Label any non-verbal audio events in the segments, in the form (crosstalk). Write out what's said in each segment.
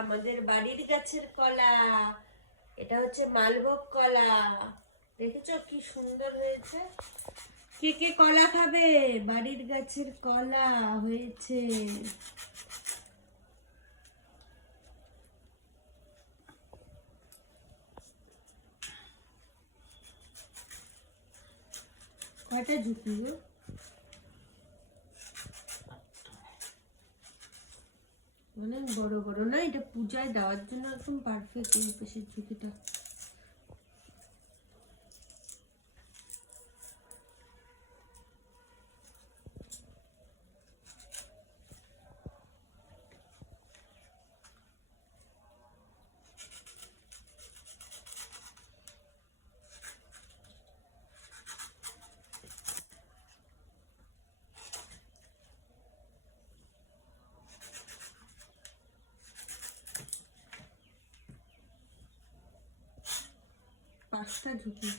আমাদের বাড়ির গাছের কলা। এটা হচ্ছে মালভোগ কলা। দেখেছ কি সুন্দর হয়েছে? কে কে কলা খাবে? বাড়ির গাছের কলা হয়েছে। কয়টা ঝুঁকি গো? অনেক বড় বড় এটা পূজায় দেওয়ার জন্য একদম পারফেক্ট এই পাশের ঝুঁকিটা। পাঁচটা ঝুঁকি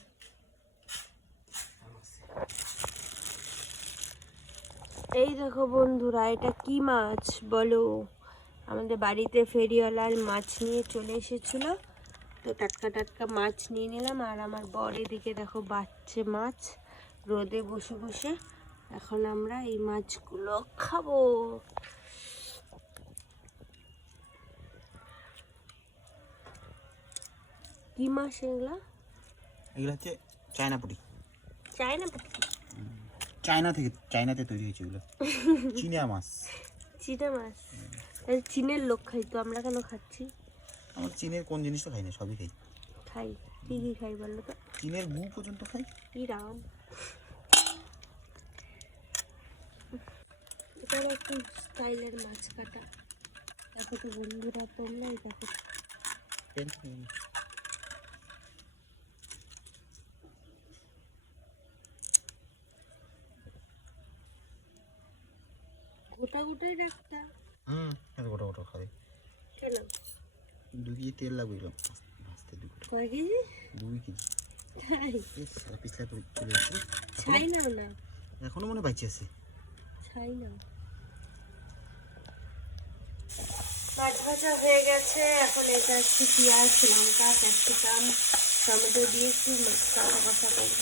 এই দেখো বন্ধুরা, এটা কি মাছ বলো? আমাদের বাড়িতে ফেরিওয়ালার মাছ নিয়ে চলে এসেছিল। তো টাটকা টাটকা মাছ নিয়ে নিলাম। আর আমার বর এদিকে দেখো বাচ্চে মাছ, রোদে বসে বসে। এখন আমরা এই মাছগুলো খাব। কি মাছ এগুলা? এগুলো হচ্ছে চায়না পুরি চাই না চায়না থেকে চায়নাতে তৈরি হয়েছে এগুলো। (laughs) চিনা মাছ। চীনা মাছ। চীনের লোক খাই তো আমরা কেন খাচ্ছি? আমরা চীনের কোন জিনিসটা খাই না সবই খাই। খাই কি কি খাই বলো তো? চীনের গু পর্যন্ত খাই। কি রাম। এটা একটু স্টাইলের মাছ কাটা। দেখো তো বন্ধুরা তোমরা এই গোটা গোটাই রাখতা? হুম গোটা গোটা খাই কেন? দু কেজি তেল লাগবে ভাজতে দু কয় কেজি? দুই কেজি। তাই? পিছলা করে চলে যাচ্ছে ছাই নাও না। এখনও মনে বাইচে আছে। ছাই না মাছ ভাজা হয়ে গেছে। এখন এটা একটু পেঁয়াজ লঙ্কা ক্যাপসিকাম টমেটো দিয়ে একটু কষা কষা করব।